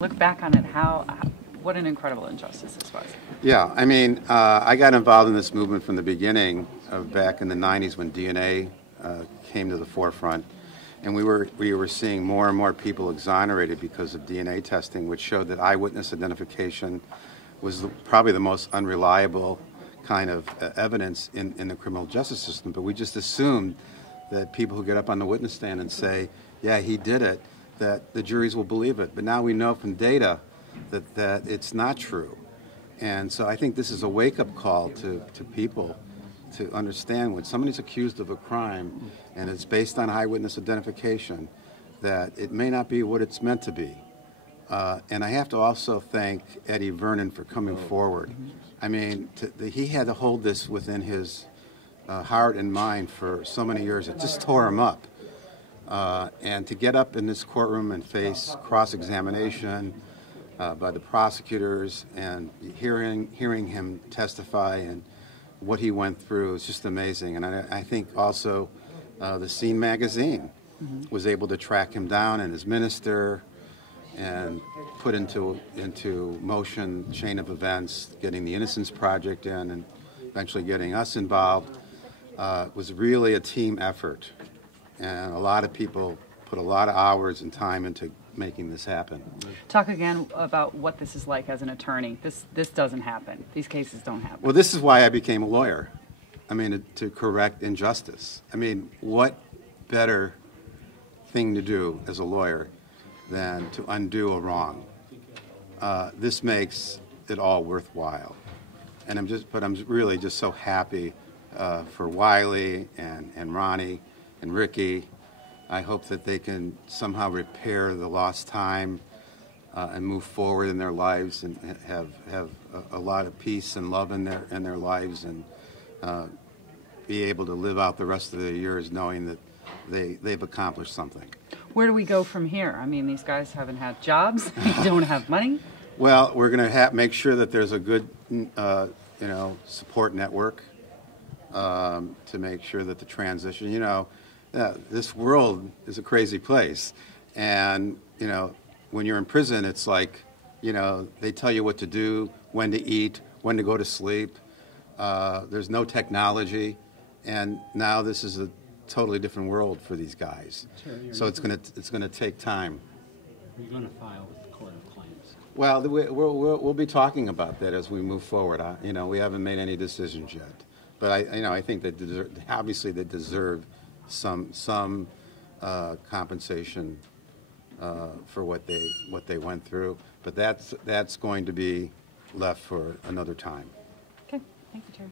Look back on it, what an incredible injustice this was. Yeah, I mean, I got involved in this movement from the beginning of back in the 90s when DNA came to the forefront. And we were seeing more and more people exonerated because of DNA testing, which showed that eyewitness identification was probably the most unreliable kind of evidence in the criminal justice system. But we just assumed that people who get up on the witness stand and say, yeah, he did it, that the juries will believe it. But now we know from data that it's not true. And so I think this is a wake-up call to people to understand when somebody's accused of a crime and it's based on eyewitness identification, that it may not be what it's meant to be. And I have to also thank Eddie Vernon for coming forward. I mean, he had to hold this within his heart and mind for so many years. It just tore him up. And to get up in this courtroom and face cross-examination by the prosecutors and hearing him testify and what he went through is just amazing. And I think also the Scene magazine was able to track him down and his minister and put into motion chain of events, getting the Innocence Project in and eventually getting us involved. It was really a team effort. And a lot of people put a lot of hours and time into making this happen. Talk again about what this is like as an attorney. This doesn't happen. These cases don't happen. Well, this is why I became a lawyer. I mean, to correct injustice. I mean, what better thing to do as a lawyer than to undo a wrong? This makes it all worthwhile. And I'm really just so happy for Wiley and Ronnie and Ricky. I hope that they can somehow repair the lost time and move forward in their lives and have a lot of peace and love in their lives and be able to live out the rest of their years knowing that they've accomplished something. Where do we go from here? I mean, these guys haven't had jobs. They don't have money. Well, we're going to make sure that there's a good support network to make sure that the transition, this world is a crazy place. And, when you're in prison, it's like, they tell you what to do, when to eat, when to go to sleep. There's no technology. And now this is a totally different world for these guys. Sure, so it's going to take time. Are you going to file with the Court of Claims? Well, we'll be talking about that as we move forward. We haven't made any decisions yet. But I think that obviously they deserve some compensation for what they went through. But that's going to be left for another time. Okay, thank you, Chair.